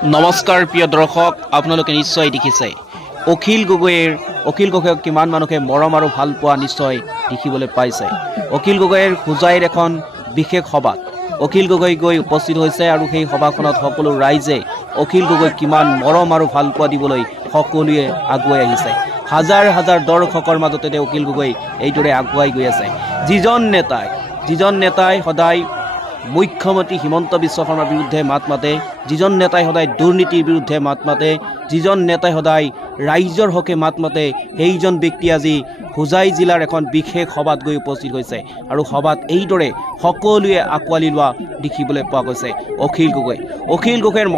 নমস্কাৰ প্ৰিয় দৰ্শক, আপোনালোকে নিশ্চয় দেখিছে অখিল গগৈক কিমান মানুহে মৰম আৰু ভাল পোৱা নিশ্চয় দেখিবলৈ পাইছে। অখিল গগৈৰ হোজাইৰ এখন বিশেষ সভাত অখিল গগৈ গৈ উপস্থিত হৈছে আৰু সেই সভাখনত সকলো ৰাইজে অখিল গগৈক কিমান মৰম আৰু ভাল পোৱা দিবলৈ সকলোৱে আগুৱাই আহিছে। হাজাৰ হাজাৰ দৰ্শকৰ মাজতে অখিল গগৈ এইদৰে আগুৱাই গৈ আছে। যিজন নেতাই সদায় মুখ্যমন্ত্ৰী হিমন্ত বিশ্ব শৰ্মাৰ বিৰুদ্ধে মাত মাতে, যিজন নেতাই সদায় দুৰ্নীতিৰ বিৰুদ্ধে মাত মাতে, যিজন নেতাই সদায় ৰাইজৰ হকে মাত মাতে, সেইজন ব্যক্তি আজি হোজাই জিলাৰ এখন বিশেষ সভাত গৈ উপস্থিত হৈছে আৰু সভাত এইদৰে সকলোৱে আঁকোৱালি লোৱা দেখিবলৈ পোৱা গৈছে। অখিল গগৈৰ